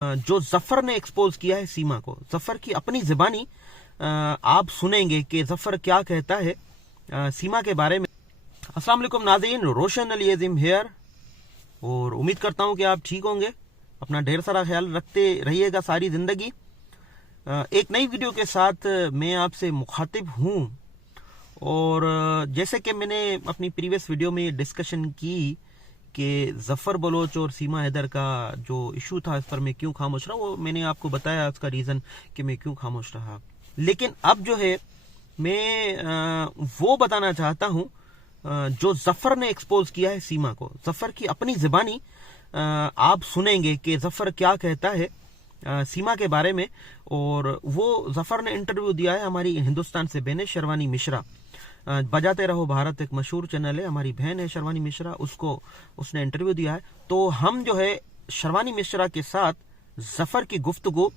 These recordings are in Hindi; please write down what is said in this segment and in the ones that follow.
जो जफर ने एक्सपोज किया है सीमा को, जफर की अपनी ज़बानी आप सुनेंगे कि जफर क्या कहता है सीमा के बारे में। अस्सलाम वालेकुम नाज़रीन, रोशन अली अज़ीम हेयर, और उम्मीद करता हूं कि आप ठीक होंगे। अपना ढेर सारा ख्याल रखते रहिएगा सारी ज़िंदगी। एक नई वीडियो के साथ मैं आपसे मुखातिब हूं, और जैसे कि मैंने अपनी प्रीवियस वीडियो में डिस्कशन की कि जफर बलोच और सीमा हैदर का जो इशू था, इस पर मैं क्यों खामोश रहा, वो मैंने आपको बताया उसका रीज़न कि मैं क्यों खामोश रहा। लेकिन अब जो है मैं वो बताना चाहता हूं जो जफर ने एक्सपोज किया है सीमा को। जफर की अपनी ज़बानी आप सुनेंगे कि जफर क्या कहता है सीमा के बारे में। और वो जफर ने इंटरव्यू दिया है हमारी हिंदुस्तान से बहन शर्वानी मिश्रा, बजाते रहो भारत एक मशहूर चैनल है, हमारी बहन है शर्वानी मिश्रा, उसने इंटरव्यू दिया है। तो हम जो है शर्वानी मिश्रा के साथ जफर की गुफ्तगू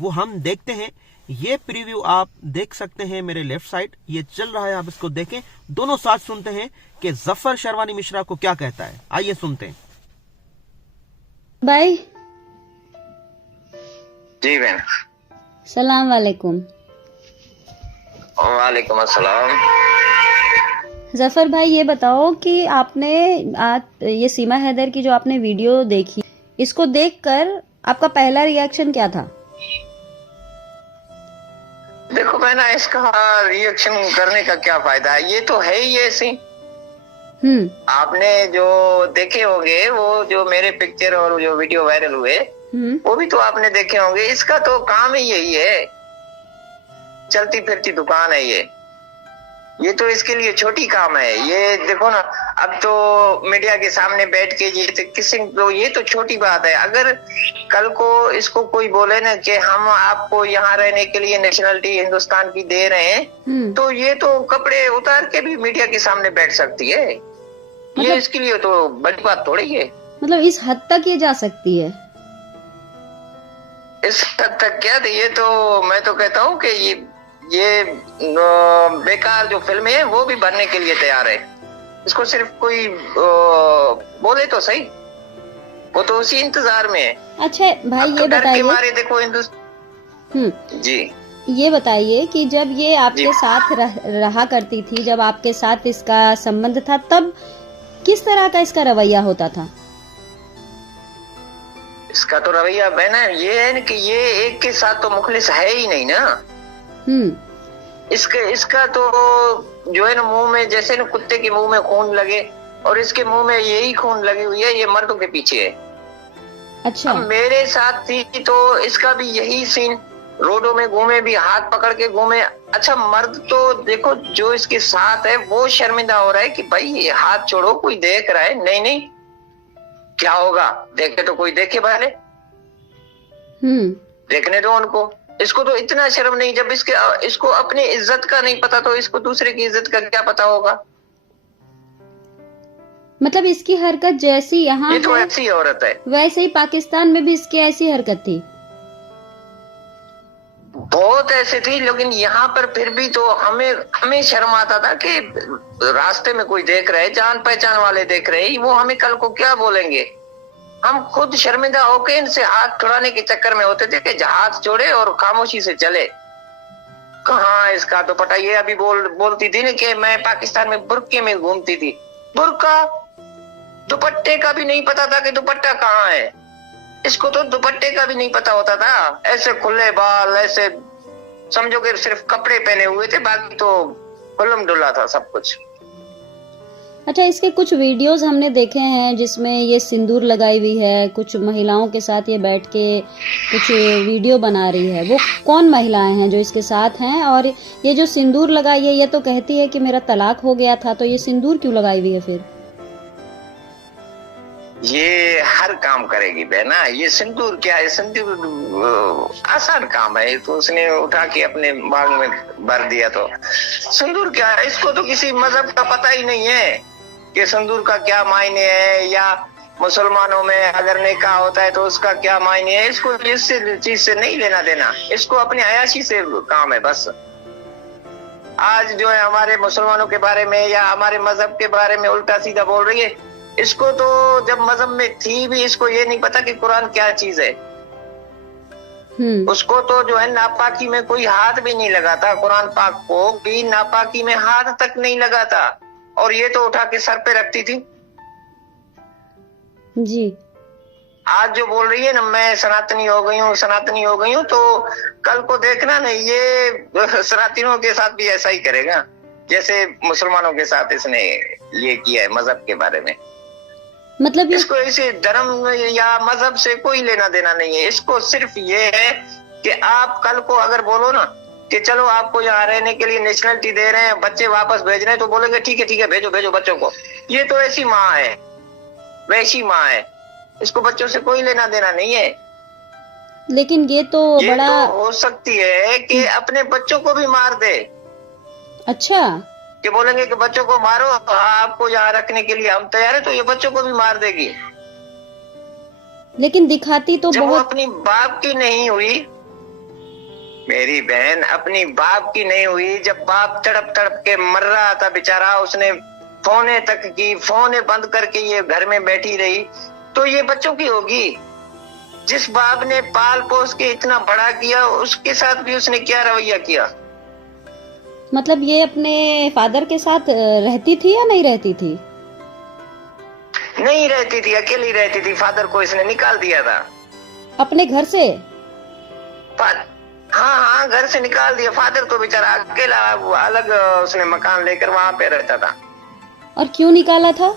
वो हम देखते हैं। ये प्रीव्यू आप देख सकते हैं मेरे लेफ्ट साइड, ये चल रहा है, आप इसको देखें। दोनों साथ सुनते हैं कि जफर शर्वानी मिश्रा को क्या कहता है। आइए सुनते हैं। भाई जी बहन, सलाम वालेकुम। वालेकुम अस्सलाम। जफर भाई, ये बताओ कि आपने आज ये सीमा हैदर की जो आपने वीडियो देखी, इसको देखकर आपका पहला रिएक्शन क्या था? देखो बहना, इसका रिएक्शन करने का क्या फायदा है, ये तो है ही ऐसी। आपने जो देखे होंगे, वो जो मेरे पिक्चर और जो वीडियो वायरल हुए वो भी तो आपने देखे होंगे। इसका तो काम ही यही है, चलती फिरती दुकान है ये तो इसके लिए छोटी काम है। ये देखो ना, अब तो मीडिया के सामने बैठ के ये तो छोटी बात है। अगर कल को इसको कोई बोले ना कि हम आपको यहाँ रहने के लिए नेशनलिटी हिंदुस्तान की दे रहे हैं, तो ये तो कपड़े उतार के भी मीडिया के सामने बैठ सकती है। ये इसके लिए तो बड़ी बात थोड़ी है। मतलब इस हद तक ये जा सकती है? इस हद तक क्या, ये तो मैं तो कहता हूँ कि ये बेकार जो फिल्म है वो भी बनने के लिए तैयार है। इसको सिर्फ कोई बोले तो सही, वो तो उसी इंतजार में है। अच्छा भाई, ये बताइए, हमारे देखो जी ये बताइए कि जब ये आपके साथ रहा करती थी, जब आपके साथ इसका संबंध था, तब किस तरह का इसका रवैया होता था? इसका तो रवैया बहना ये है कि ये एक के साथ तो मुखलिस है ही नहीं ना। इसका तो जो है ना, मुंह में जैसे ना कुत्ते के मुंह में खून लगे, और इसके मुंह में यही खून लगी हुई है, ये मर्दों के पीछे है। अच्छा, अब मेरे साथ थी तो इसका भी यही सीन, रोडों में घूमे भी, हाथ पकड़ के घूमे। अच्छा, मर्द तो देखो जो इसके साथ है वो शर्मिंदा हो रहा है कि भाई ये हाथ छोड़ो, कोई देख रहा है। नहीं नहीं, क्या होगा, देखे तो कोई देखे पहले, देखने दो उनको। इसको तो इतना शर्म नहीं, जब इसको अपनी इज्जत का नहीं पता तो इसको दूसरे की इज्जत का क्या पता होगा। मतलब इसकी हरकत जैसी यहाँ ये तो ऐसी औरत है, वैसे ही पाकिस्तान में भी इसकी ऐसी हरकत थी। बहुत ऐसे थी, लेकिन यहाँ पर फिर भी तो हमें शर्म आता था कि रास्ते में कोई देख रहे, जान पहचान वाले देख रहे, वो हमें कल को क्या बोलेंगे। हम खुद शर्मिंदा होके इनसे हाथ छुड़ाने के चक्कर में होते थे कि हाथ छोड़े और खामोशी से चले। कहाँ इसका दुपट्टा, ये अभी बोलती थी ना कि मैं पाकिस्तान में बुर्के में घूमती थी। बुर्का, दुपट्टे का भी नहीं पता था कि दुपट्टा कहाँ है। इसको तो दुपट्टे का भी नहीं पता होता था। ऐसे खुले बाल, ऐसे समझो कि सिर्फ कपड़े पहने हुए थे, बाकी तो खुल्लम डुल्ला था सब कुछ। अच्छा, इसके कुछ वीडियोस हमने देखे हैं जिसमें ये सिंदूर लगाई हुई है, कुछ महिलाओं के साथ ये बैठ के कुछ वीडियो बना रही है। वो कौन महिलाएं हैं जो इसके साथ हैं? और ये जो सिंदूर लगाई है, ये तो कहती है कि मेरा तलाक हो गया था, तो ये सिंदूर क्यों लगाई हुई है फिर? ये हर काम करेगी बहना, ये सिंदूर क्या है, सिंदूर आसान काम है, तो उसने उठा के अपने बाग में भर दिया। तो सिंदूर क्या है, इसको तो किसी मजहब का पता ही नहीं है कि सिंदूर का क्या मायने है, या मुसलमानों में अगर निकाह होता है तो उसका क्या मायने है। इसको इस चीज से नहीं लेना देना, इसको अपनी अयाशी से काम है बस। आज जो है हमारे मुसलमानों के बारे में या हमारे मजहब के बारे में उल्टा सीधा बोल रही है। इसको तो जब मजहब में थी भी, इसको ये नहीं पता कि कुरान क्या चीज है। उसको तो जो है नापाकी में कोई हाथ भी नहीं लगाता, कुरान पाक को भी नापाकी में हाथ तक नहीं लगाता, और ये तो उठा के सर पे रखती थी। जी। आज जो बोल रही है ना मैं सनातनी हो गई हूँ, सनातनी हो गई हूँ, तो कल को देखना ना ये सनातनियों के साथ भी ऐसा ही करेगा जैसे मुसलमानों के साथ इसने ये किया है मजहब के बारे में। मतलब इसको इसे धर्म या मजहब से कोई लेना देना नहीं है, इसको सिर्फ ये है कि आप कल को अगर बोलो ना कि चलो आपको यहाँ रहने के लिए नेशनलिटी दे रहे हैं, बच्चे वापस भेज रहे हैं, तो बोलेंगे ठीक है भेजो भेजो बच्चों को। ये तो ऐसी माँ है, वैसी माँ है, इसको बच्चों से कोई लेना देना नहीं है। लेकिन ये तो बड़ा तो हो सकती है कि अपने बच्चों को भी मार दे। अच्छा। कि बोलेंगे कि बच्चों को मारो, आपको यहाँ रखने के लिए हम तैयार है, तो ये बच्चों को भी मार देगी। लेकिन दिखाती तो जब बहुत वो अपनी बाप की नहीं हुई, मेरी बहन अपनी बाप की नहीं हुई, जब बाप तड़प तड़प के मर रहा था बेचारा, उसने फोने तक की, फोने बंद करके ये घर में बैठी रही, तो ये बच्चों की होगी। जिस बाप ने पाल पोस के इतना बड़ा किया, उसके साथ भी उसने क्या रवैया किया। मतलब ये अपने फादर के साथ रहती थी या नहीं रहती थी? नहीं रहती थी, अकेली रहती थी। फादर को इसने निकाल दिया था अपने घर से। हाँ, घर से निकाल दिया। फादर तो बेचारा अकेला, वो अलग उसने मकान लेकर वहाँ पे रहता था। और क्यों निकाला था?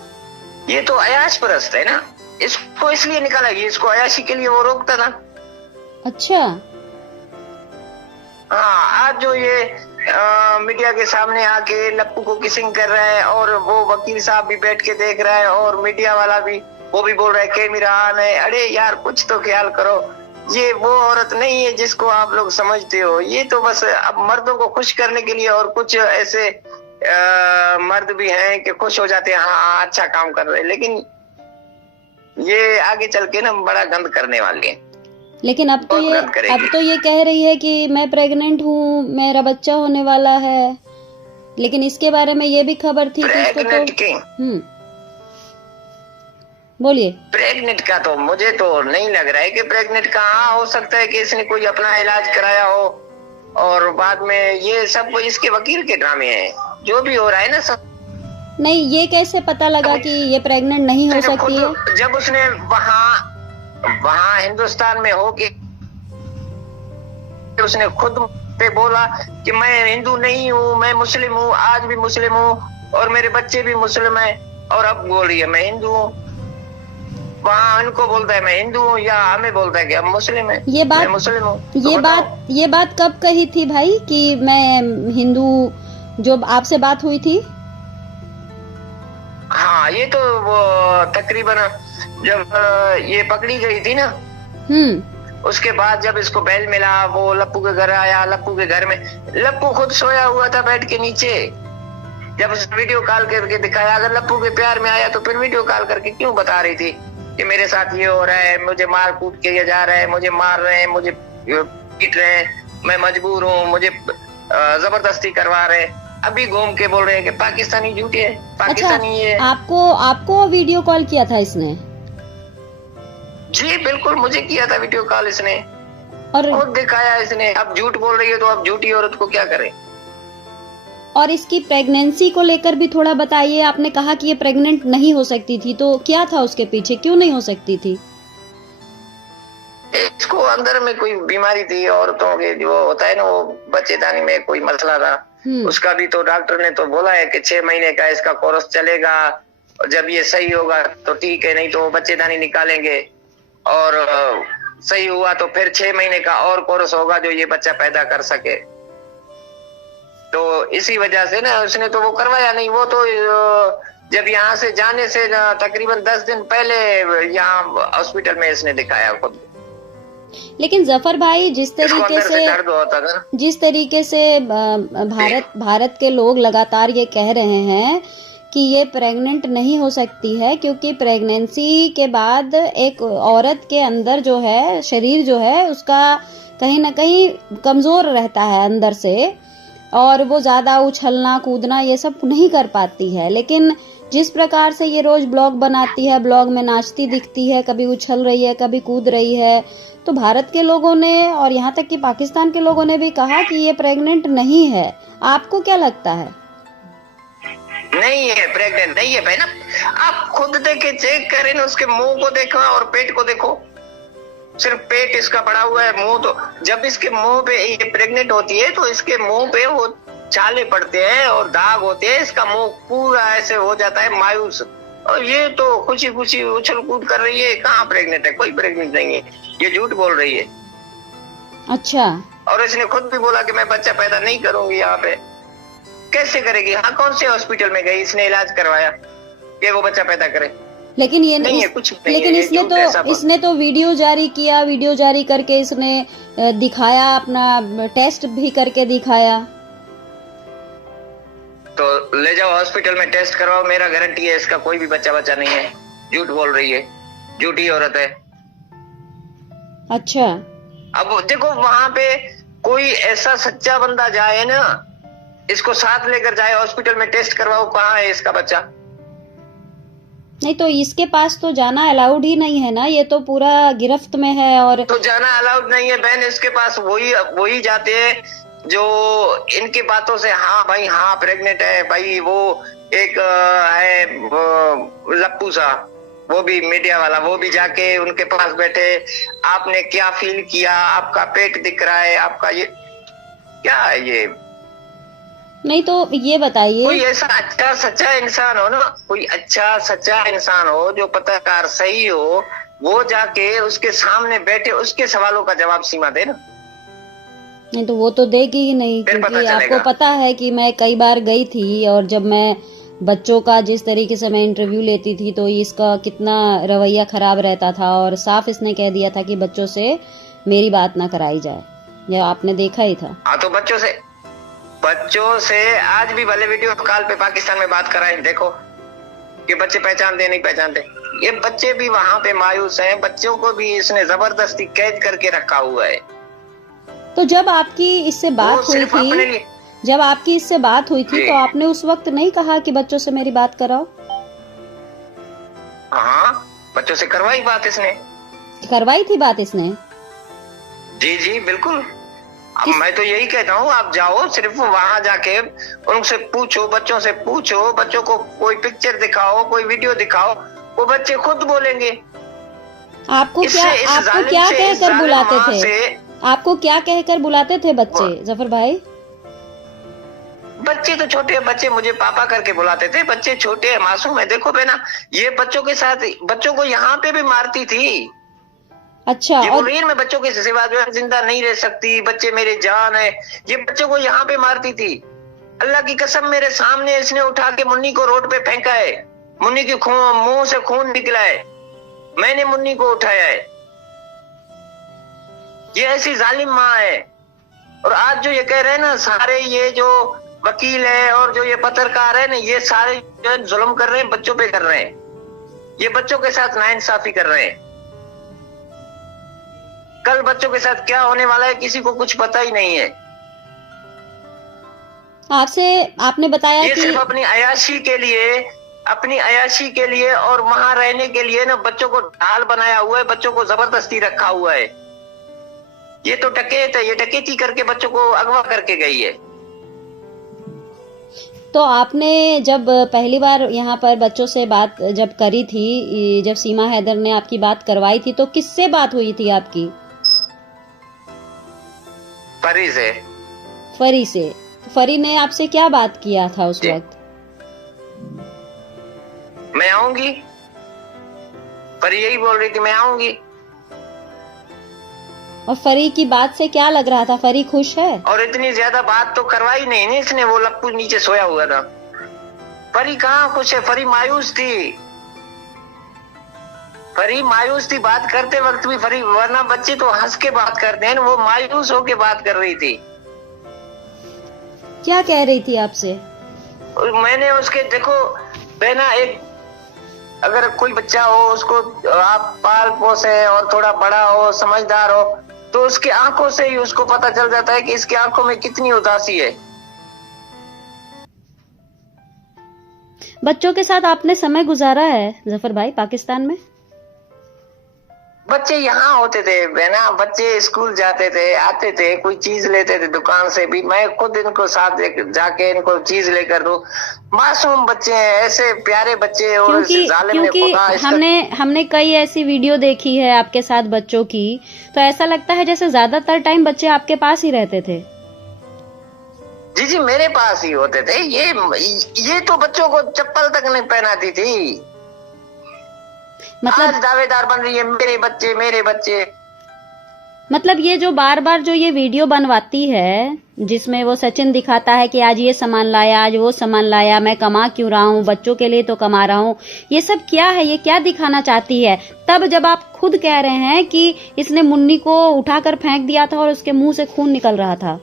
ये तो अयाश परस्त है ना, इसको इसलिए निकाला, ये इसको अयाशी के लिए वो रोकता था। अच्छा। हाँ, आज जो ये मीडिया के सामने आके लप्पू को किसिंग कर रहा है, और वो वकील साहब भी बैठ के देख रहा है, और मीडिया वाला भी, वो भी बोल रहा है कैमरा ऑन है। अरे यार कुछ तो ख्याल करो, ये वो औरत नहीं है जिसको आप लोग समझते हो। ये तो बस अब मर्दों को खुश करने के लिए, और कुछ ऐसे मर्द भी हैं कि खुश हो जाते हैं, हाँ अच्छा काम कर रहे हैं, लेकिन ये आगे चल के ना बड़ा गंद करने वाली है। लेकिन अब तो ये कह रही है कि मैं प्रेग्नेंट हूँ, मेरा बच्चा होने वाला है। लेकिन इसके बारे में ये भी खबर थी कि इसको तो बोलिए। प्रेग्नेंट का तो मुझे तो नहीं लग रहा है कि प्रेग्नेंट का। हाँ, हो सकता है कि इसने कोई अपना इलाज कराया हो, और बाद में ये सब इसके वकील के ड्रामे हैं, जो भी हो रहा है ना सब। नहीं, ये कैसे पता लगा कि ये प्रेग्नेंट नहीं हो सकती है? जब उसने वहाँ हिंदुस्तान में हो के उसने खुद पे बोला कि मैं हिंदू नहीं हूँ, मैं मुस्लिम हूँ, आज भी मुस्लिम हूँ, और मेरे बच्चे भी मुस्लिम हैं, और अब बोल रही है मैं हिंदू हूँ। वहाँ उनको बोलता है मैं हिंदू हूँ, या हमें बोलता है कि हम मुस्लिम हैं। ये बात मुस्लिम हूँ। ये बात कब कही थी भाई कि मैं हिंदू, जो आपसे बात हुई थी? हाँ, ये तो वो तकरीबन जब ये पकड़ी गई थी ना, उसके बाद जब इसको बेल मिला, वो लप्पू के घर आया। लप्पू के घर में लप्पू खुद सोया हुआ था बैठ के नीचे। जब उसने वीडियो कॉल करके दिखाया, अगर लप्पू के प्यार में आया तो फिर वीडियो कॉल करके क्यों बता रही थी कि मेरे साथ ये हो रहा है, मुझे मार कूट के ये जा रहा है, मुझे मार रहे हैं, मुझे पीट रहे हैं, मैं मजबूर हूँ, मुझे जबरदस्ती करवा रहे हैं। अभी घूम के बोल रहे हैं कि पाकिस्तानी झूठे है, पाकिस्तानी है। आपको वीडियो कॉल किया था इसने? जी बिल्कुल, मुझे किया था वीडियो कॉल इसने, और दिखाया इसने। अब झूठ बोल रही है तो अब झूठी औरत को क्या करे। और इसकी प्रेगनेंसी को लेकर भी थोड़ा बताइए। आपने कहा कि ये प्रेग्नेंट नहीं हो सकती थी, तो क्या था उसके पीछे, क्यों नहीं हो सकती थी? इसको अंदर में कोई बीमारी थी, औरतों के जो होता है ना, वो बच्चेदानी में कोई मसला था। उसका भी तो डॉक्टर ने तो बोला है कि 6 महीने का इसका कोर्स चलेगा, और जब ये सही होगा तो ठीक है, नहीं तो बच्चेदानी निकालेंगे, और सही हुआ तो फिर 6 महीने का और कोर्स होगा जो ये बच्चा पैदा कर सके। तो इसी वजह से ना उसने तो वो करवाया नहीं। वो तो जब यहाँ से जाने से तकरीबन 10 दिन पहले यहाँ हॉस्पिटल में इसने दिखाया खुद। लेकिन जफर भाई, जिस तरीके से भारत के लोग लगातार ये कह रहे हैं कि ये प्रेग्नेंट नहीं हो सकती है, क्योंकि प्रेगनेंसी के बाद एक औरत के अंदर जो है, शरीर जो है उसका कहीं ना कहीं कमजोर रहता है अंदर से, और वो ज्यादा उछलना कूदना ये सब नहीं कर पाती है। लेकिन जिस प्रकार से ये रोज ब्लॉग बनाती है, ब्लॉग में नाचती दिखती है, कभी उछल रही है, कभी कूद रही है, तो भारत के लोगों ने और यहाँ तक कि पाकिस्तान के लोगों ने भी कहा कि ये प्रेग्नेंट नहीं है। आपको क्या लगता है? नहीं है, प्रेग्नेंट नहीं है बहना। आप खुद देखे, चेक करें ना, उसके मुंह को देखो और पेट को देखो। सिर्फ पेट इसका बड़ा हुआ है, मुंह तो जब इसके मुंह पे ये प्रेग्नेंट होती है तो इसके मुंह पे वो छाले पड़ते हैं और दाग होते हैं, इसका मुंह पूरा ऐसे हो जाता है मायूस। और ये तो खुशी खुशी उछल कूद कर रही है। कहाँ प्रेग्नेंट है? कोई प्रेग्नेंट नहीं है, ये झूठ बोल रही है। अच्छा। और इसने खुद भी बोला कि मैं बच्चा पैदा नहीं करूंगी। यहाँ पे कैसे करेगी? हाँ, कौन से हॉस्पिटल में गई, इसने इलाज करवाया कि वो बच्चा पैदा करे? लेकिन ये नहीं है, कुछ नहीं लेकिन है, इसने तो वीडियो जारी किया, वीडियो जारी करके इसने दिखाया, अपना टेस्ट भी करके दिखाया। तो ले जाओ हॉस्पिटल में टेस्ट करवाओ, मेरा गारंटी है इसका कोई भी बच्चा नहीं है। झूठ बोल रही है, झूठी औरत है। अच्छा। अब देखो, वहां पे कोई ऐसा सच्चा बंदा जाए ना, इसको साथ लेकर जाए हॉस्पिटल में, टेस्ट करवाओ कहाँ है इसका बच्चा। नहीं तो इसके पास तो जाना अलाउड ही नहीं है ना, ये तो पूरा गिरफ्त में है। और तो जाना अलाउड नहीं है बहन, इसके पास वही जाते हैं जो इनकी बातों से हाँ भाई हाँ प्रेग्नेंट है भाई। वो एक है लप्पू सा, वो भी मीडिया वाला, वो भी जाके उनके पास बैठे, आपने क्या फील किया, आपका पेट दिख रहा है, आपका ये क्या है ये। नहीं तो ये बताइए, कोई ऐसा अच्छा सच्चा इंसान हो ना, कोई अच्छा सच्चा इंसान हो जो पत्रकार सही हो, वो जाके उसके सामने बैठे उसके सवालों का जवाब सीमा दे ना। नहीं तो वो तो देगी ही नहीं, क्योंकि आपको पता है कि मैं कई बार गई थी और जब मैं बच्चों का जिस तरीके से मैं इंटरव्यू लेती थी तो इसका कितना रवैया खराब रहता था और साफ इसने कह दिया था कि बच्चों से मेरी बात ना कराई जाए। ये आपने देखा ही था। हाँ, तो बच्चों से आज भी भले वीडियो कॉल पे पाकिस्तान में बात कराए, देखो कि बच्चे पहचानते नहीं पहचानते। ये बच्चे भी वहां पे मायूस हैं, बच्चों को भी इसने जबरदस्ती कैद करके रखा हुआ है। तो जब आपकी इससे बात हुई थी तो आपने उस वक्त नहीं कहा कि बच्चों से मेरी बात कराओ? हाँ, बच्चों से करवाई बात इसने। करवाई थी बात इसने? जी बिल्कुल। अब मैं तो यही कहता हूँ, आप जाओ, सिर्फ वहां जाके उनसे पूछो, बच्चों से पूछो, बच्चों को कोई पिक्चर दिखाओ, कोई वीडियो दिखाओ, वो बच्चे खुद बोलेंगे। आपको क्या कहकर बुलाते थे? आपको क्या कहकर बुलाते थे बच्चे, जफर भाई? बच्चे तो छोटे बच्चे मुझे पापा करके बुलाते थे। बच्चे छोटे हैं, मासूम है। देखो बेना, ये बच्चों के साथ बच्चों को यहाँ पे भी मारती थी। अच्छा। ये बोल रही है मैं बच्चों के सिवा जो है जिंदा नहीं रह सकती, बच्चे मेरे जान है। ये बच्चों को यहाँ पे मारती थी। अल्लाह की कसम, मेरे सामने इसने उठा के मुन्नी को रोड पे फेंका है। मुन्नी के मुंह से खून निकला है, मैंने मुन्नी को उठाया है। ये ऐसी जालिम माँ है। और आज जो ये कह रहे हैं ना, सारे ये जो वकील है और जो ये पत्रकार है ना, ये सारे जो है जुल्म कर रहे हैं, बच्चों पे कर रहे हैं। ये बच्चों के साथ नाइंसाफी कर रहे हैं। कल बच्चों के साथ क्या होने वाला है किसी को कुछ पता ही नहीं है। आपने बताया ये कि सिर्फ अपनी अयाशी के लिए और वहां रहने के लिए ना बच्चों को ढाल बनाया हुआ है, बच्चों को जबरदस्ती रखा हुआ है। ये तो डकैत है, ये डकैती करके बच्चों को अगवा करके गई है। तो आपने जब पहली बार यहाँ पर बच्चों से बात जब करी थी, जब सीमा हैदर ने आपकी बात करवाई थी, तो किससे बात हुई थी आपकी? फरी से। फरी ने आपसे क्या बात किया था उस वक्त? मैं आऊंगी, फरी यही बोल रही थी मैं आऊंगी। और फरी की बात से क्या लग रहा था? फरी खुश है? और इतनी ज्यादा बात तो करवाई नहीं इसने, वो लप्पू नीचे सोया हुआ था। फरी कहाँ खुश है? फरी मायूस थी। बात करते वक्त भी फरी, वरना बच्चे तो हंस के बात करते हैं, वो मायूस होके बात कर रही थी। क्या कह रही थी आपसे? मैंने उसके, देखो बहना, एक अगर कोई बच्चा हो, उसको आप पाल पोसे और थोड़ा बड़ा हो, समझदार हो, तो उसकी आंखों से ही उसको पता चल जाता है कि इसकी आंखों में कितनी उदासी है। बच्चों के साथ आपने समय गुजारा है जफर भाई पाकिस्तान में? बच्चे यहाँ होते थे बहना, बच्चे स्कूल जाते थे, आते थे, कोई चीज लेते थे दुकान से भी, मैं खुद इनको साथ जाके इनको चीज लेकर दूं। मासूम बच्चे हैं, ऐसे प्यारे बच्चे। और क्योंकि हमने कई ऐसी वीडियो देखी है आपके साथ बच्चों की, तो ऐसा लगता है जैसे ज्यादातर टाइम बच्चे आपके पास ही रहते थे। जी जी, मेरे पास ही होते थे। ये तो बच्चों को चप्पल तक नहीं पहनाती थी। मतलब आज दावेदार बन रही है मेरे बच्चे मेरे बच्चे। मतलब ये जो बार बार जो ये वीडियो बनवाती है जिसमें वो सचिन दिखाता है कि आज ये सामान लाया, आज वो सामान लाया, मैं कमा क्यों रहा हूँ, बच्चों के लिए तो कमा रहा हूँ, ये सब क्या है? ये क्या दिखाना चाहती है? तब जब आप खुद कह रहे हैं कि इसने मुन्नी को उठाकर फेंक दिया था और उसके मुंह से खून निकल रहा था।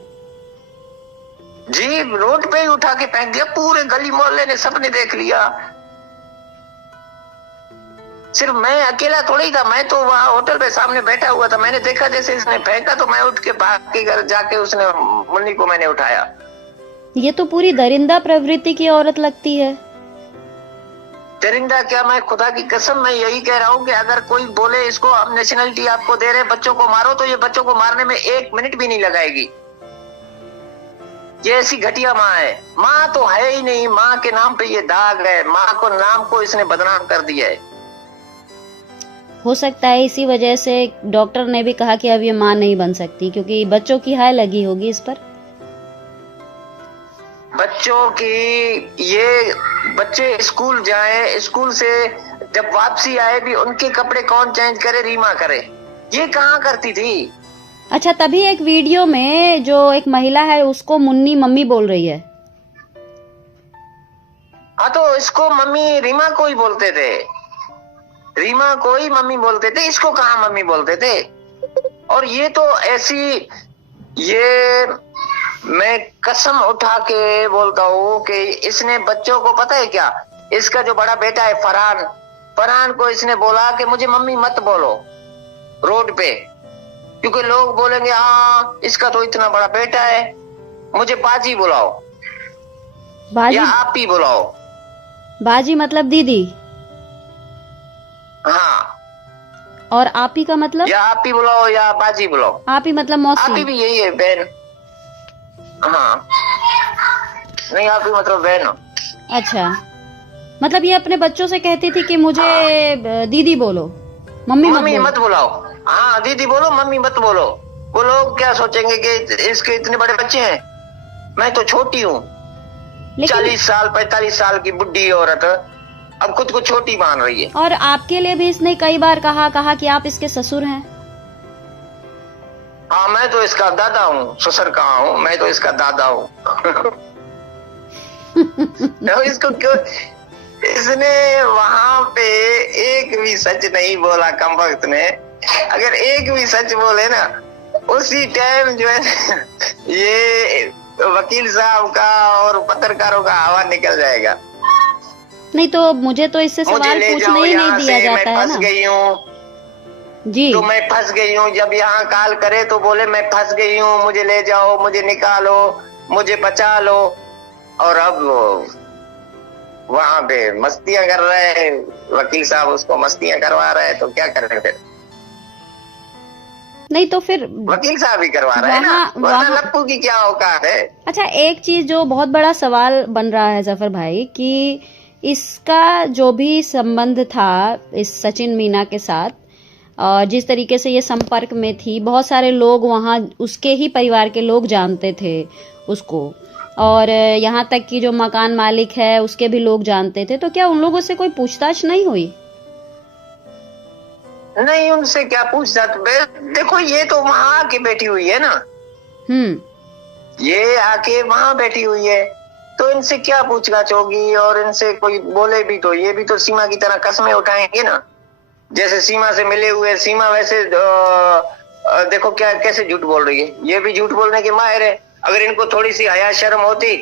जी, रोड पे ही उठा के फेंक दिया, पूरे गली मोहल्ले ने सबने देख लिया। सिर्फ मैं अकेला थोड़ी था, मैं तो वहाँ होटल पे सामने बैठा हुआ था। मैंने देखा जैसे इसने फेंका तो मैं उठ के भाग के घर जाके उसने मुन्नी को मैंने उठाया। ये तो पूरी दरिंदा प्रवृत्ति की औरत लगती है। दरिंदा क्या, मैं खुदा की कसम मैं यही कह रहा हूँ कि अगर कोई बोले इसको हम नेशनलिटी आपको दे रहे हैं, बच्चों को मारो, तो ये बच्चों को मारने में 1 मिनट भी नहीं लगाएगी। ये ऐसी घटिया माँ है। माँ तो है ही नहीं, माँ के नाम पे ये दाग है, माँ को नाम को इसने बदनाम कर दिया है। हो सकता है इसी वजह से डॉक्टर ने भी कहा कि अब ये मां नहीं बन सकती, क्योंकि बच्चों की हाय लगी होगी इस पर। बच्चों की, ये बच्चे स्कूल जाए, स्कूल से जब वापसी आए भी उनके कपड़े कौन चेंज करे? रीमा करे। ये कहाँ करती थी? अच्छा, तभी एक वीडियो में जो एक महिला है उसको मुन्नी मम्मी बोल रही है। हाँ, तो इसको मम्मी रीमा को ही बोलते थे, रीमा को ही मम्मी बोलते थे, इसको कहाँ मम्मी बोलते थे। और ये तो ऐसी, ये मैं कसम उठा के बोलता हूँ कि इसने बच्चों को, पता है क्या, इसका जो बड़ा बेटा है फरहान को इसने बोला कि मुझे मम्मी मत बोलो रोड पे, क्योंकि लोग बोलेंगे हाँ इसका तो इतना बड़ा बेटा है, मुझे बाजी बुलाओ, बाजी या आप ही बुलाओ। बाजी मतलब दीदी? हाँ। और आप ही का मतलब? या आप ही बुलाओ या बाजी बुलाओ। आप ही मतलब मौसी? आप ही भी यही है, बहन। हाँ, नहीं आप ही मतलब बहन। अच्छा, मतलब ये अपने बच्चों से कहती थी कि मुझे दीदी बोलो, मम्मी मत बुलाओ। हाँ, दीदी बोलो, मम्मी मत बोलो। वो लोग क्या सोचेंगे कि इसके इतने बड़े बच्चे हैं, मैं तो छोटी हूँ। 40 साल 45 साल की बुढ़ी औरत अब खुद को छोटी मान रही है। और आपके लिए भी इसने कई बार कहा कि आप इसके ससुर हैं। हाँ, मैं तो इसका दादा हूँ, ससुर कहाँ हूँ, मैं तो इसका दादा हूँ। इसको क्यों, इसने वहां पे एक भी सच नहीं बोला कम वक्त ने। अगर एक भी सच बोले ना, उसी टाइम जो है ये वकील साहब का और पत्रकारों का हवा निकल जाएगा। नहीं तो मुझे तो इससे सवाल पूछने ही नहीं दिया जाता है ना। मैं फंस गई हूँ जी, तो मैं फंस गई हूँ। जब यहाँ कॉल करे तो बोले मैं फंस गई हूँ, मुझे ले जाओ, मुझे निकालो, मुझे बचा लो। और अब वहां पे मस्तियां कर रहे हैं, वकील साहब उसको मस्तियां करवा रहे हैं, तो क्या कर रहे हैं फिर? नहीं तो फिर वकील साहब ही करवा रहे हैं ना, वरना लप्पू की क्या औकात है। अच्छा, एक चीज जो बहुत बड़ा सवाल बन रहा है जफर भाई, कि इसका जो भी संबंध था इस सचिन मीना के साथ, और जिस तरीके से ये संपर्क में थी, बहुत सारे लोग वहाँ, उसके ही परिवार के लोग जानते थे उसको, और यहाँ तक कि जो मकान मालिक है उसके भी लोग जानते थे। तो क्या उन लोगों से कोई पूछताछ नहीं हुई? नहीं, उनसे क्या पूछताछ? देखो, ये तो वहां आके बैठी हुई है ना, ये आके वहां बैठी हुई है, तो इनसे क्या पूछताछ होगी? और इनसे कोई बोले भी तो ये भी तो सीमा की तरह कस्में उठाएंगे ना। जैसे सीमा से मिले हुए, सीमा वैसे देखो क्या कैसे झूठ बोल रही है, ये भी झूठ बोलने के माहिर है। अगर इनको थोड़ी सी हया शर्म होती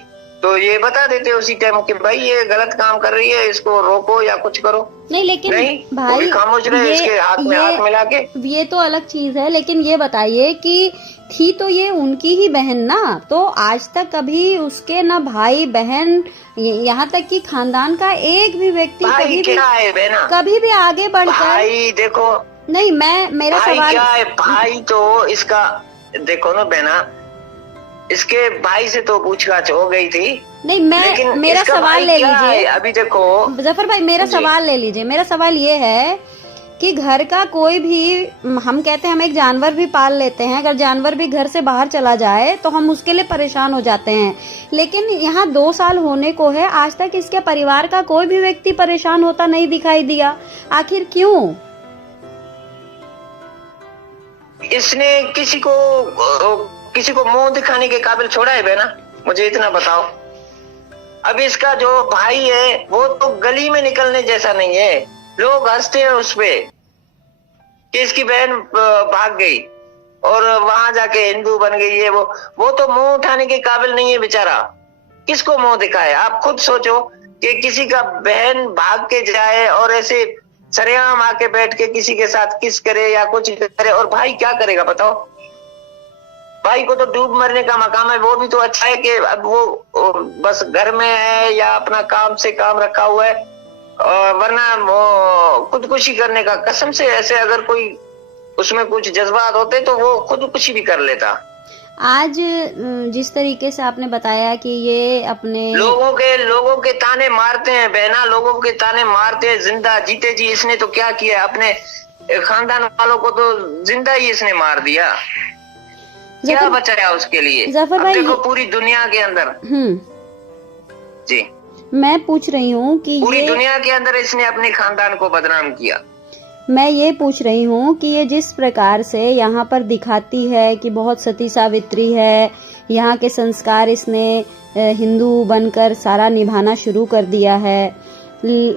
तो ये बता देते उसी टाइम कि भाई ये गलत काम कर रही है, इसको रोको या कुछ करो। नहीं लेकिन नहीं, भाई वो भी खामोश रहे, इसके हाथ में हाथ मिला के। ये तो अलग चीज है, लेकिन ये बताइए कि थी तो ये उनकी ही बहन ना, तो आज तक कभी उसके ना भाई बहन यहाँ तक कि खानदान का एक भी व्यक्ति कभी भी कभी भी आगे बढ़कर भाई देखो नहीं, मेरा भाई सवाल क्या है, भाई तो इसका देखो ना बहना, इसके भाई से तो पूछताछ हो गई थी। नहीं, मेरा सवाल ले लीजिए। अभी देखो जफर भाई, मेरा सवाल ले लीजिए। मेरा सवाल ये है कि घर का कोई भी, हम कहते हैं हम एक जानवर भी पाल लेते हैं, अगर जानवर भी घर से बाहर चला जाए तो हम उसके लिए परेशान हो जाते हैं, लेकिन यहाँ 2 साल होने को है, आज तक इसके परिवार का कोई भी व्यक्ति परेशान होता नहीं दिखाई दिया। आखिर क्यों? इसने किसी को मुंह दिखाने के काबिल छोड़ा है बहना, मुझे इतना बताओ। अब इसका जो भाई है वो तो गली में निकलने जैसा नहीं है, लोग हंसते हैं उस पे कि इसकी बहन भाग गई और वहां जाके हिंदू बन गई है। वो तो मुंह उठाने के काबिल नहीं है बेचारा, किसको मुंह दिखाए? आप खुद सोचो कि किसी का बहन भाग के जाए और ऐसे सरेआम आके बैठ के किसी के साथ किस करे या कुछ करे, और भाई क्या करेगा बताओ? भाई को तो डूब मरने का मकाम है। वो भी तो अच्छा है कि अब वो बस घर में है या अपना काम से काम रखा हुआ है, वरना वो खुदकुशी करने का, कसम से ऐसे अगर कोई उसमें कुछ जज्बात होते तो वो खुदकुशी भी कर लेता। आज जिस तरीके से आपने बताया कि ये अपने लोगों के ताने मारते हैं बहना, लोगों के ताने मारते हैं जिंदा जीते जी। इसने तो क्या किया, अपने खानदान वालों को तो जिंदा ही इसने मार दिया, क्या बचाया उसके लिए? जफर भाई देखो पूरी दुनिया के अंदर जी, मैं पूछ रही हूँ कि पूरी दुनिया के अंदर इसने अपने खानदान को बदनाम किया। मैं ये पूछ रही हूँ कि ये जिस प्रकार से यहाँ पर दिखाती है कि बहुत सती सावित्री है, यहाँ के संस्कार इसने हिंदू बनकर सारा निभाना शुरू कर दिया है,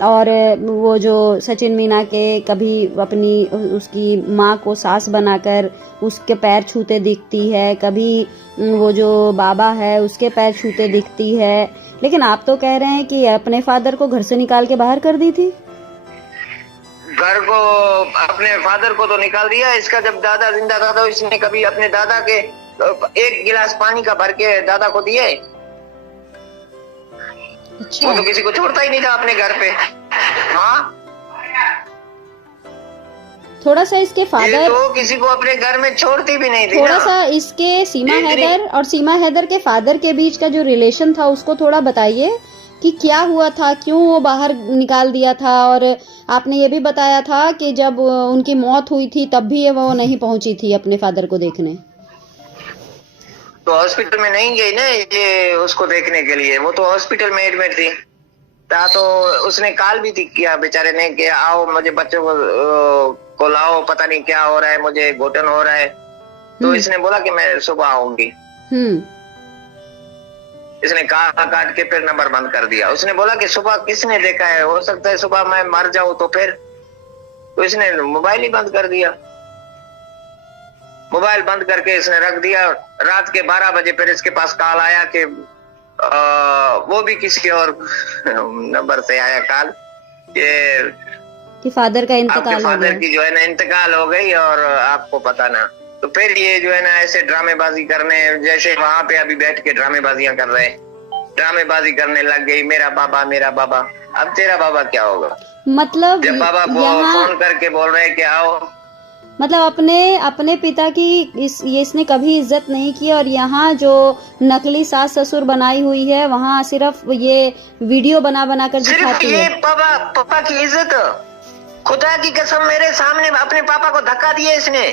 और वो जो सचिन मीना के कभी अपनी उसकी माँ को सास बनाकर उसके पैर छूते दिखती है, कभी वो जो बाबा है उसके पैर छूते दिखती है, लेकिन आप तो कह रहे हैं कि अपने फादर को घर से निकाल के बाहर कर दी थी। घर को, अपने फादर को तो निकाल दिया। इसका जब दादा जिंदा था तो इसने कभी अपने दादा के 1 गिलास पानी का भर के दादा को दिए? अच्छा। वो तो किसी को छोड़ता ही नहीं था अपने घर पे। हाँ, थोड़ा सा इसके फादर तो किसी को अपने घर में छोड़ती भी नहीं थी। थोड़ा सा इसके सीमा हैदर और सीमा हैदर के फादर के बीच का जो रिलेशन था उसको थोड़ा बताइए कि क्या हुआ था, क्यों वो बाहर निकाल दिया था। और आपने ये भी बताया था कि जब उनकी मौत हुई थी तब भी वो नहीं पहुंची थी अपने फादर को देखने। तो हॉस्पिटल में नहीं गई ना ये उसको देखने के लिए, वो तो हॉस्पिटल में एडमिट थी। तो उसने कॉल भी किया बेचारे ने कि आओ मुझे बच्चों को लाओ, पता नहीं क्या हो रहा है, मुझे घुटन हो रहा है। तो इसने बोला कि मैं सुबह आऊंगी। इसने काट के फिर नंबर बंद कर दिया। उसने बोला कि सुबह किसने देखा है, हो सकता है सुबह मैं मर जाऊं तो फिर। तो इसने मोबाइल ही बंद कर दिया। मोबाइल बंद करके इसने रख दिया। रात के 12 बजे फिर इसके पास कॉल आया कि वो भी किसी और नंबर से आया कॉल कि फादर का इंतकाल हो गया, फादर की जो है ना इंतकाल हो गई और आपको पता ना। तो फिर ये जो है ना ऐसे ड्रामेबाजी करने, जैसे वहां पे अभी बैठ के ड्रामेबाजियां कर रहे हैं, ड्रामेबाजी करने लग गई, मेरा बाबा मेरा बाबा। अब तेरा बाबा क्या होगा? मतलब जब बाबा फोन करके बोल रहे हैं कि आओ, मतलब अपने पिता की इसने कभी इज्जत नहीं की, और यहाँ जो नकली सास ससुर बनाई हुई है वहाँ सिर्फ ये वीडियो बना कर दिखाती है। पापा की इज्जत, खुदा की कसम मेरे सामने अपने पापा को धक्का दिए इसने,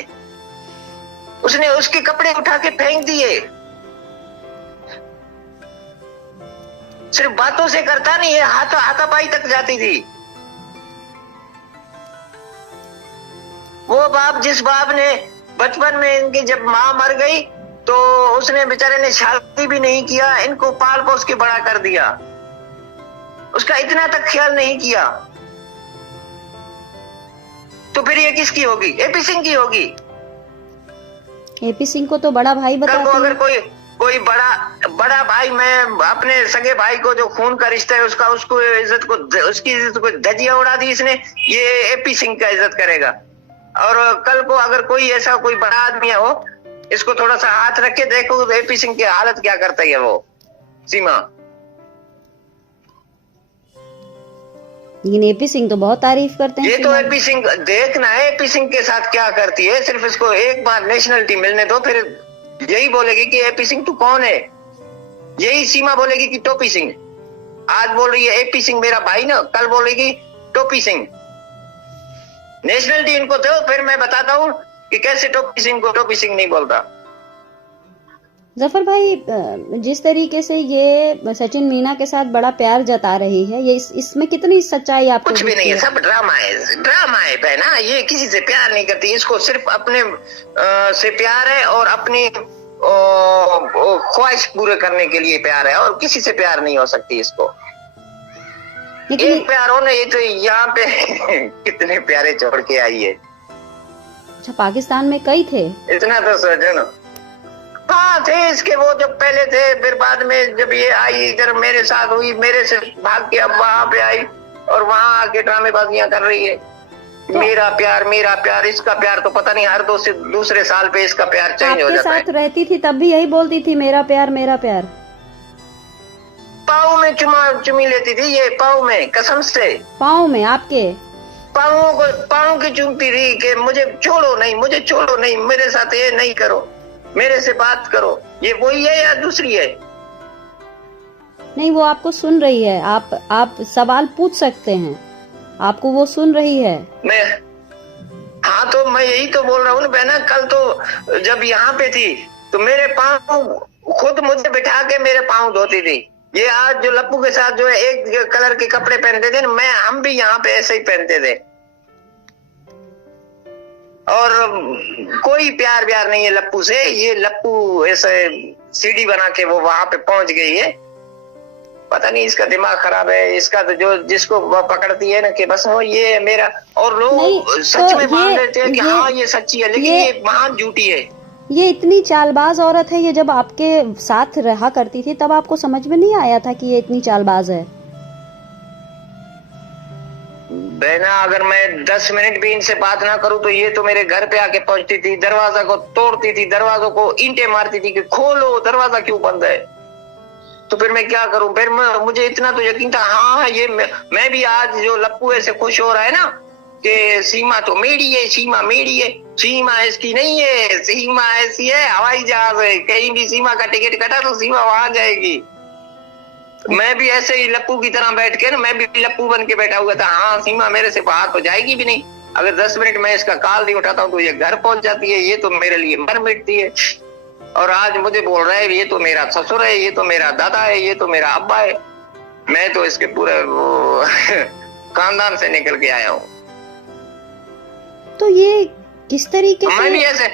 उसने उसके कपड़े उठा के फेंक दिए। सिर्फ बातों से करता नहीं है, हाथापाई तक जाती थी। वो बाप, जिस बाप ने बचपन में इनकी जब माँ मर गई तो उसने बेचारे ने शादी भी नहीं किया, इनको पाल पोस के बड़ा कर दिया, उसका इतना तक ख्याल नहीं किया। तो फिर ये किसकी होगी? एपी सिंह की होगी। एपी सिंह को तो बड़ा भाई बताते हैं। अगर कोई कोई बड़ा भाई, मैं अपने सगे भाई को जो खून का रिश्ता है उसका, उसकी इज्जत को धजिया उड़ा दी इसने, ये एपी सिंह का इज्जत करेगा। और कल को अगर कोई ऐसा कोई बड़ा आदमी हो, इसको थोड़ा सा हाथ रख के देखो एपी सिंह की हालत क्या करता है वो सीमा। लेकिन एपी सिंह तो बहुत तारीफ करते हैं। ये तो एपी सिंह देखना है एपी सिंह के साथ क्या करती है। सिर्फ इसको एक बार नेशनलिटी मिलने दो, फिर यही बोलेगी कि एपी सिंह तू कौन है। यही सीमा बोलेगी कि टोपी सिंह। आज बोल रही है एपी सिंह मेरा भाई ना, कल बोलेगी टोपी सिंह। नेशनलिटी इनको दो, फिर मैं बताता हूँ कि कैसे टोपी सिंह को टोपी सिंह नहीं बोलता। जफर भाई, जिस तरीके से ये सचिन मीना के साथ बड़ा प्यार जता रही है, ये इसमें कितनी सच्चाई आपको? कुछ भी नहीं है, सब ड्रामा है बहना। ये किसी से प्यार नहीं करती, इसको सिर्फ अपने से प्यार है और अपनी ख्वाहिश पूरे करने के लिए प्यार है, और किसी से प्यार नहीं हो सकती इसको। एक प्यार होने, ये तो यहाँ पे कितने प्यारे छोड़ के आई है। अच्छा, पाकिस्तान में कई थे, इतना तो सोचो ना। हाँ थे इसके, वो जब पहले थे, फिर बाद में जब ये आई इधर मेरे साथ हुई, मेरे से भाग के अब वहां पे आई और वहां आके ड्रामेबाजियां कर रही है। तो मेरा प्यार, इसका प्यार तो पता नहीं हर दूसरे साल पे इसका प्यार चेंज हो जाता है। साथ रहती थी तब भी यही बोलती थी मेरा प्यार मेरा प्यार। पाँव में चुमी लेती थी ये, पाँव में, कसम से पाँव में, आपके पाँव की चूमती थी कि मुझे छोड़ो नहीं, मेरे साथ ये नहीं करो, मेरे से बात करो। ये वही है या दूसरी है? नहीं, वो आपको सुन रही है, आप सवाल पूछ सकते हैं, आपको वो सुन रही है। हाँ तो मैं यही तो बोल रहा हूँ बहना। कल तो जब यहाँ पे थी तो मेरे पाँव खुद मुझे बिठा के मेरे पाँव धोती थी। ये आज जो लप्पू के साथ जो है एक कलर के कपड़े पहनते थे ना, हम भी यहाँ पे ऐसे ही पहनते थे। और कोई प्यार नहीं है लप्पू से। ये लप्पू ऐसे सीढ़ी बना के वो वहां पे पहुंच गई है। पता नहीं इसका दिमाग खराब है। इसका तो जो जिसको पकड़ती है ना कि बस हो ये मेरा, और लोग सच में मान लेते हैं कि हाँ ये सच्ची है, लेकिन ये महान झूठी है। ये इतनी चालबाज औरत है। ये जब आपके साथ रहा करती थी तब आपको समझ में नहीं आया था कि ये इतनी चालबाज है? बहना अगर मैं 10 मिनट भी इनसे बात ना करूं तो ये तो मेरे घर पे आके पहुंचती थी, दरवाजा को तोड़ती थी, दरवाजों को ईंटें मारती थी कि खोलो, दरवाजा क्यों बंद है। तो फिर मैं क्या करूं? फिर मुझे इतना तो यकीन था, हाँ ये मैं भी आज जो लप्पू ऐसे खुश हो रहा है ना कि सीमा तो मेरी है, सीमा मेरी है। सीमा इसकी नहीं है, सीमा ऐसी है, हवाई जहाज है, कहीं भी सीमा का टिकट कटा तो सीमा वहां जाएगी। मैं भी ऐसे ही लप्पू की तरह बैठ के ना, मैं भी लप्पू बन के बैठा हुआ था। हाँ सीमा मेरे से बाहर तो जाएगी भी नहीं। अगर 10 मिनट मैं इसका कॉल नहीं उठाता हूँ तो ये घर पहुंच जाती है। ये तो मेरे लिए मर मिटती है। और आज मुझे बोल रहा है ये तो मेरा ससुर है, ये तो मेरा दादा है, ये तो मेरा अब्बा है। मैं तो इसके पूरे खानदान से निकल के आया हूँ। तो ये किस तरीके से? मैं भी ऐसे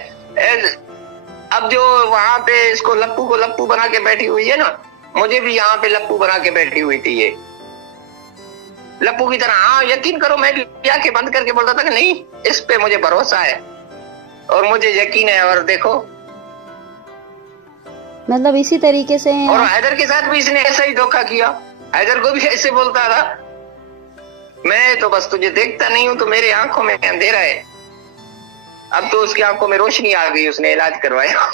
अब जो वहां पे इसको लप्पू बना के बैठी हुई है ना, मुझे भी यहाँ पे लप्पू बना के बैठी हुई थी ये लप्पू की तरह। हाँ यकीन करो, मैं भी आंखें बंद करके बोलता था कि नहीं इस पे मुझे भरोसा है और मुझे यकीन है। और देखो, मतलब इसी तरीके से। और हैदर के साथ भी इसने ऐसा ही धोखा किया। हैदर को भी ऐसे बोलता था, मैं तो बस तुझे देखता नहीं हूं तो मेरे आंखों में अंधेरा है। अब तो उसकी आंखों में रोशनी आ गई, उसने इलाज करवाया।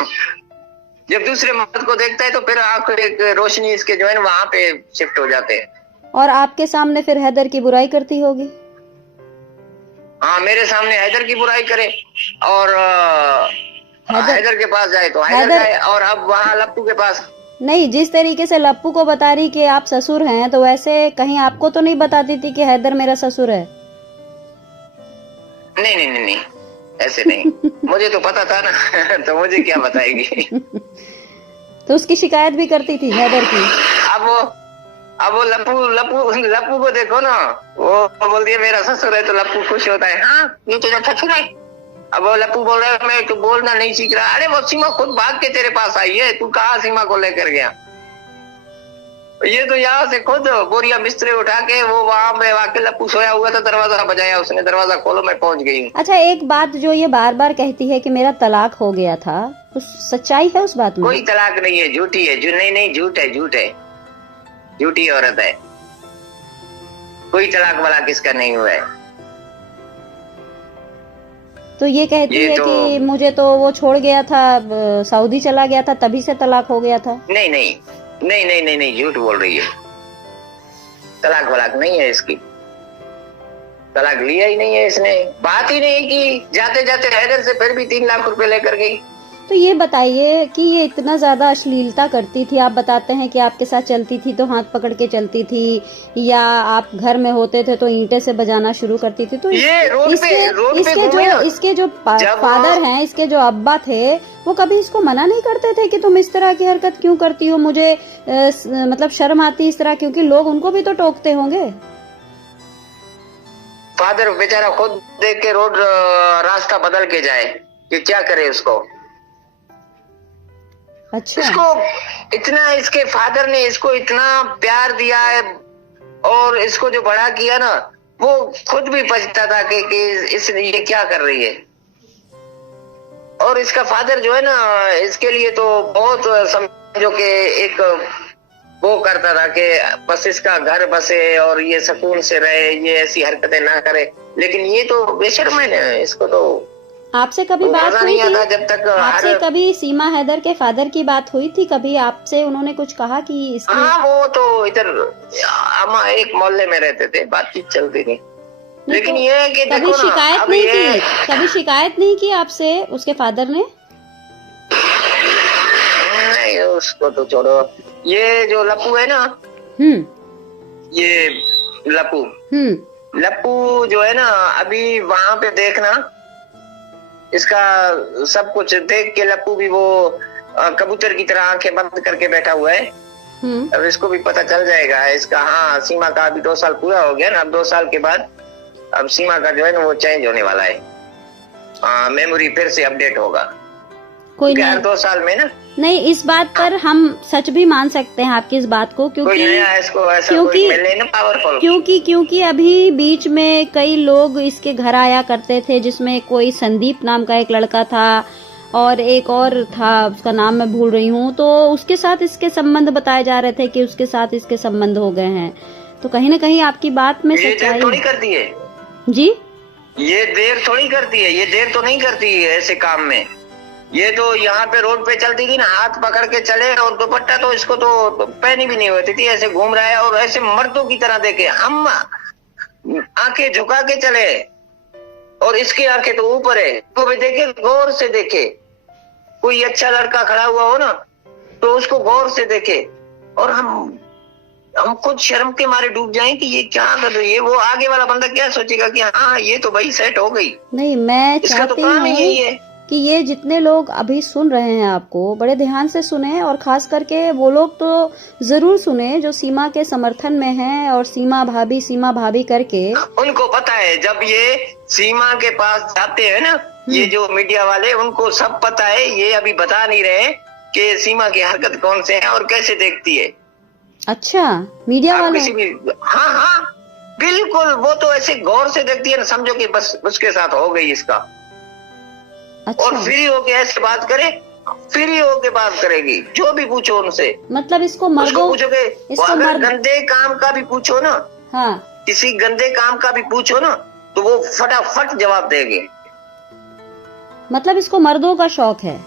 जब दूसरे मर्द को देखता है तो फिर आंखों एक रोशनी इसके जो है ना वहां पे शिफ्ट हो जाते हैं। और आपके सामने फिर हैदर की बुराई करती होगी? हाँ मेरे सामने हैदर की बुराई करे और हैदर के पास जाए तो हैदर जाए, और अब वहाँ लप्पू के पास नहीं। जिस तरीके से लप्पू को बता रही कि आप ससुर हैं, तो वैसे कहीं आपको तो नहीं बताती थी कि हैदर मेरा ससुर है? नहीं ऐसे नहीं। मुझे तो पता था ना तो मुझे क्या बताएगी। तो उसकी शिकायत भी करती थी हैदर की? अब वो लप्पू को देखो ना, वो बोलती है मेरा ससुर है तो लप्पू खुश होता है। हाँ ये तेरा ससुर है। अब वो लप्पू बोल रहा है मैं तो बोलना नहीं सीख रहा। अरे वो सीमा खुद भाग के तेरे पास आई है, तू कहाँ सीमा को लेकर गया? ये तो यहाँ से खुद बोरिया मिस्त्री उठा के वो वहाँ पे वाकई लप्पू सोया हुआ था, दरवाजा बजाया उसने, दरवाजा खोलो मैं पहुंच गई। अच्छा, एक बात जो ये बार बार कहती है कि मेरा तलाक हो गया था, कुछ सच्चाई है उस बात में? कोई तलाक नहीं है, झूठी है। नहीं, झूठ है, झूठी औरत है। कोई तलाक वाला किसका नहीं हुआ है। तो ये कहती है कि मुझे तो वो छोड़ गया था, सऊदी चला गया था, तभी से तलाक हो गया था। नहीं, झूठ बोल रही है। तलाक वलाक नहीं है इसकी, तलाक लिया ही नहीं है इसने, बात ही नहीं की। जाते जाते हैदर से फिर भी 3 लाख रुपए लेकर गई। तो ये बताइए कि ये इतना ज्यादा अश्लीलता करती थी, आप बताते हैं कि आपके साथ चलती थी तो हाथ पकड़ के चलती थी, या आप घर में होते थे तो ईंटे से बजाना शुरू करती थी। तो इसके जो फादर हैं, इसके जो अब्बा थे, वो कभी इसको मना नहीं करते थे कि तुम इस तरह की हरकत क्यों करती हो, मुझे मतलब शर्म आती इस तरह, क्योंकि लोग उनको भी तो टोकते होंगे। फादर बेचारा खुद देख के रोड रास्ता बदल के जाए कि क्या करे उसको। अच्छा, इसके फादर ने इसको इतना प्यार दिया है और इसको जो बड़ा किया ना, वो खुद भी पछता था कि इसने ये क्या कर रही है। और इसका फादर जो है ना, इसके लिए तो बहुत समझो कि एक वो करता था कि बस इसका घर बसे और ये सुकून से रहे, ये ऐसी हरकतें ना करे। लेकिन ये तो बेशर्म है ना, इसको तो। आपसे कभी बात हुई थी? जब तक आपसे कभी सीमा हैदर के फादर की बात हुई थी कभी आपसे? उन्होंने कुछ कहा कि इसकी? हाँ, वो तो इधर हम एक मोहल्ले में रहते थे, बातचीत चलती थी। लेकिन तो ये है कि कभी शिकायत नहीं की? कभी शिकायत नहीं की आपसे उसके फादर ने? नहीं, उसको तो छोड़ो। ये जो लप्पू है ना, ये लप्पू जो है ना, अभी वहां पे देखना, इसका सब कुछ देख के लप्पू भी वो कबूतर की तरह आंखें बंद करके बैठा हुआ है। अब इसको भी पता चल जाएगा इसका। हाँ, सीमा का अभी 2 साल पूरा हो गया ना, अब 2 साल के बाद अब सीमा का जो है ना वो चेंज होने वाला है। मेमोरी फिर से अपडेट होगा कोई नहीं, 2 साल में ना। नहीं, इस बात पर हम सच भी मान सकते हैं आपकी इस बात को, क्योंकि अभी बीच में कई लोग इसके घर आया करते थे, जिसमें कोई संदीप नाम का एक लड़का था और एक और था, उसका नाम मैं भूल रही हूँ। तो उसके साथ इसके संबंध बताए जा रहे थे कि उसके साथ इसके संबंध हो गए हैं। तो कहीं ना कहीं आपकी बात में सच्चाई थोड़ी करती है जी, ये देर थोड़ी करती है, ये देर तो नहीं करती है ऐसे काम में। ये तो यहाँ पे रोड पे चलती थी ना, हाथ पकड़ के चले, और दुपट्टा तो इसको तो पहनी भी नहीं होती थी, ऐसे घूम रहा है और ऐसे मर्दों की तरह देखे। हम आंखें झुका के चले और इसकी आंखें तो ऊपर है, तो भी देखे, गौर से देखे। कोई अच्छा लड़का खड़ा हुआ हो ना तो उसको गौर से देखे, और हम खुद शर्म के मारे डूब जाएं कि ये क्या कर रही है। वो आगे वाला बंदा क्या सोचेगा कि हाँ ये तो भाई सेट हो गई। नहीं, मैं चाहती हूँ कि ये जितने लोग अभी सुन रहे हैं आपको बड़े ध्यान से सुने, और खास करके वो लोग तो जरूर सुने जो सीमा के समर्थन में हैं और सीमा भाभी करके। उनको पता है, जब ये सीमा के पास जाते हैं ना, ये जो मीडिया वाले, उनको सब पता है। ये अभी बता नहीं रहे कि सीमा की हरकत कौन से है और कैसे देखती है। अच्छा, मीडिया वाले किसी भी? हाँ, बिल्कुल। वो तो ऐसे गौर से देखती है ना, समझो कि बस उसके साथ हो गई इसका। अच्छा। और फ्री होके ऐसे बात करे, फ्री होके बात करेगी, जो भी पूछो उनसे। मतलब इसको पूछोगे, अगर गंदे काम का भी पूछो ना, हाँ, किसी गंदे काम का भी पूछो ना, तो वो फटाफट जवाब देगी। मतलब इसको मर्दों का शौक है,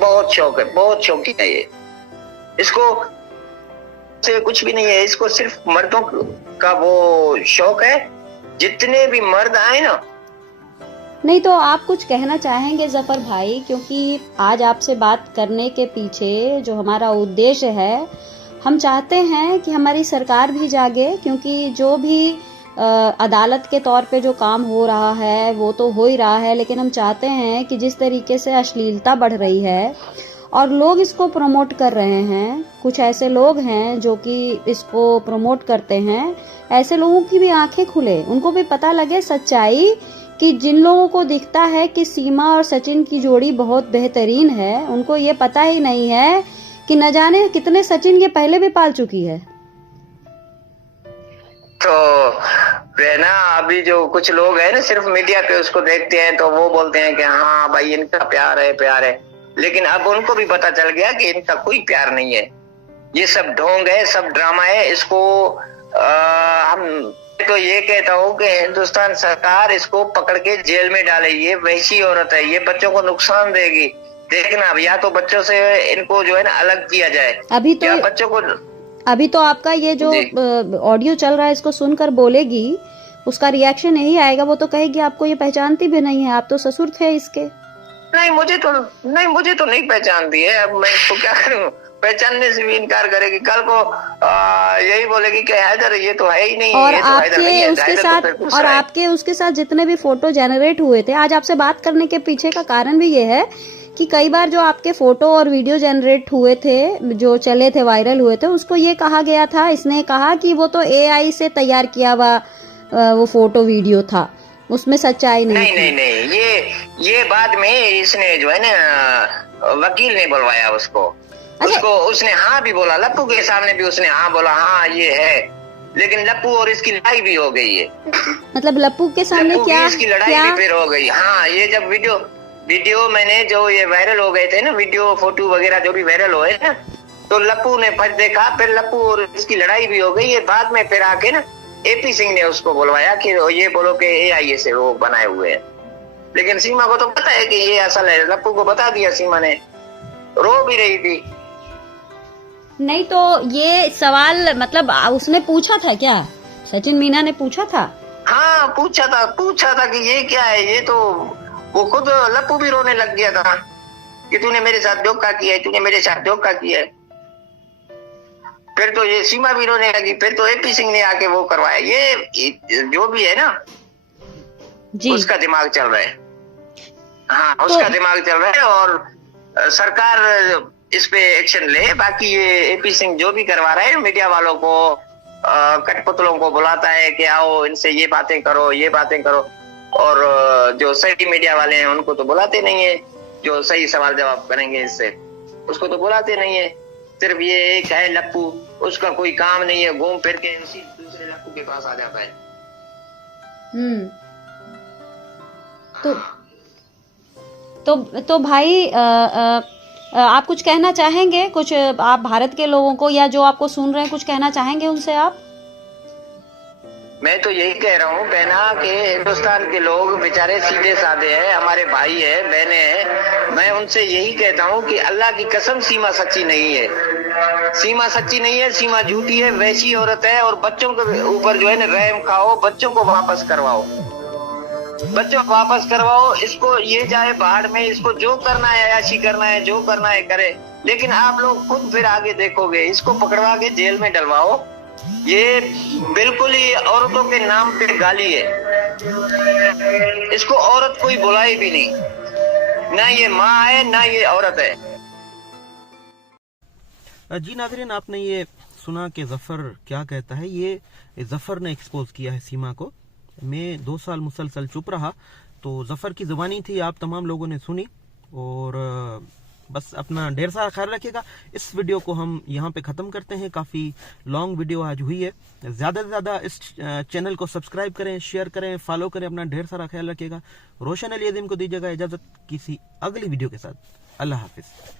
बहुत शौक है, बहुत शौकी है ये। इसको से कुछ भी नहीं है, इसको सिर्फ मर्दों का वो शौक है। जितने भी मर्द आए ना। नहीं, तो आप कुछ कहना चाहेंगे जफर भाई? क्योंकि आज आपसे बात करने के पीछे जो हमारा उद्देश्य है, हम चाहते हैं कि हमारी सरकार भी जागे, क्योंकि जो भी अदालत के तौर पे जो काम हो रहा है वो तो हो ही रहा है, लेकिन हम चाहते हैं कि जिस तरीके से अश्लीलता बढ़ रही है और लोग इसको प्रमोट कर रहे हैं, कुछ ऐसे लोग हैं जो कि इसको प्रमोट करते हैं, ऐसे लोगों की भी आंखें खुले, उनको भी पता लगे सच्चाई कि जिन लोगों को दिखता है कि सीमा और सचिन की जोड़ी बहुत बेहतरीन है, उनको ये पता ही नहीं है कि न जाने कितने सचिन ये पहले भी पाल चुकी है। तो ना अभी जो कुछ लोग हैं ना सिर्फ मीडिया पे उसको देखते हैं तो वो बोलते हैं कि हाँ भाई इनका प्यार है, लेकिन अब उनको भी पता चल गया कि इनका कोई प्यार नहीं है, ये सब ढोंग है, सब ड्रामा है। इसको हम तो ये कहता हूँ कि हिंदुस्तान सरकार इसको पकड़ के जेल में डाले, ये वैसी औरत है, ये बच्चों को नुकसान देगी। देखना अब या तो बच्चों से इनको जो है ना अलग किया जाए, अभी तो आपका ये जो ऑडियो चल रहा है इसको सुनकर बोलेगी, उसका रिएक्शन यही आएगा, वो तो कहेगी आपको ये पहचानती भी नहीं है, आप तो ससुर थे इसके। नहीं मुझे तो नहीं पहचानती है, अब मैं इसको क्या करूं, पहचानने से भी इनकार करेगी, कल को यही बोलेगी कि हैदर ये तो है ही नहीं। और ये आपके उसके साथ जितने भी फोटो जनरेट हुए थे, आज आपसे बात करने के पीछे का कारण भी ये है कि कई बार जो आपके फोटो और वीडियो जनरेट हुए थे, जो चले थे, वायरल हुए थे, उसको ये कहा गया था, इसने कहा कि वो तो AI से तैयार किया हुआ वो फोटो वीडियो था, उसमें सच्चाई नहीं थी। नहीं, ये बाद में इसने जो है ना वकील ने बुलवाया उसको। उसने हाँ भी बोला, लप्पू के सामने भी उसने हाँ बोला, हाँ ये है, लेकिन लप्पू और इसकी लड़ाई भी हो गई है। मतलब लप्पू के सामने क्या इसकी लड़ाई भी फिर हो गई। हाँ, ये जब वीडियो मैंने जो ये वायरल हो गए थे ना, वीडियो फोटो वगैरह जो भी वायरल हुए ना, तो लप्पू ने फिर देखा, फिर लप्पू और इसकी लड़ाई भी हो गई है। बाद में फिर आके ना AP सिंह ने उसको बुलवाया कि ये बोलो कि AI से वो बनाए हुए हैं, लेकिन सीमा को तो पता है कि ये असल है। लप्पू को बता दिया, सीमा ने रो भी रही थी। नहीं तो ये सवाल मतलब उसने पूछा था क्या, सचिन मीना ने पूछा था? हाँ पूछा था कि ये क्या है, ये तो वो खुद लप्पू भी रोने लग गया था कि तूने मेरे साथ धोखा किया है, फिर तो ये सीमा भी रोने लगी, फिर तो AP सिंह ने आके वो करवाया। ये जो भी है ना जी, उसका दिमाग चल रहा है। हाँ उसका दिमाग चल रहा है और सरकार इस पे एक्शन ले। बाकी ये AP सिंह जो भी करवा रहा है, मीडिया वालों को कठपुतलों को बुलाता है कि आओ इनसे ये बातें करो, और जो सही मीडिया वाले हैं उनको तो बुलाते नहीं है, जो सही सवाल जवाब करेंगे इससे उसको तो बुलाते नहीं है। सिर्फ ये एक है लप्पू, उसका कोई काम नहीं है, घूम फिर के उसी दूसरे लप्पू के पास आ जाता है। तो भाई आप कुछ कहना चाहेंगे, कुछ आप भारत के लोगों को या जो आपको सुन रहे हैं कुछ कहना चाहेंगे उनसे आप? मैं तो यही कह रहा हूँ बहना कि हिंदुस्तान के लोग बेचारे सीधे साधे हैं, हमारे भाई है, बहने हैं। मैं उनसे यही कहता हूँ कि अल्लाह की कसम सीमा सच्ची नहीं है, सीमा झूठी है, वैसी औरत है। और बच्चों के ऊपर जो है ना रहम खाओ, बच्चों को वापस करवाओ, इसको ये जाए बाहर में, इसको जो करना है अयाशी करना है, जो करना है करे, लेकिन आप लोग खुद फिर आगे देखोगे। इसको पकड़वा के जेल में डलवाओ, ये बिल्कुल ही औरतों के नाम पे गाली है। इसको औरत कोई बुलाए भी नहीं, ना ये माँ है ना ये औरत है। जी नाज़रीन, आपने ये सुना कि जफर क्या कहता है। ये जफर ने एक्सपोज किया है सीमा को। मैं 2 साल मुसलसल चुप रहा, तो जफर की जुबानी थी, आप तमाम लोगों ने सुनी। और बस अपना ढेर सारा ख्याल रखिएगा। इस वीडियो को हम यहाँ पे ख़त्म करते हैं, काफ़ी लॉन्ग वीडियो आज हुई है। ज़्यादा से ज़्यादा इस चैनल को सब्सक्राइब करें, शेयर करें, फॉलो करें। अपना ढेर सारा ख्याल रखिएगा। रोशन अली अज़ीम को दीजिएगा इजाज़त किसी अगली वीडियो के साथ। अल्लाह हाफिज़।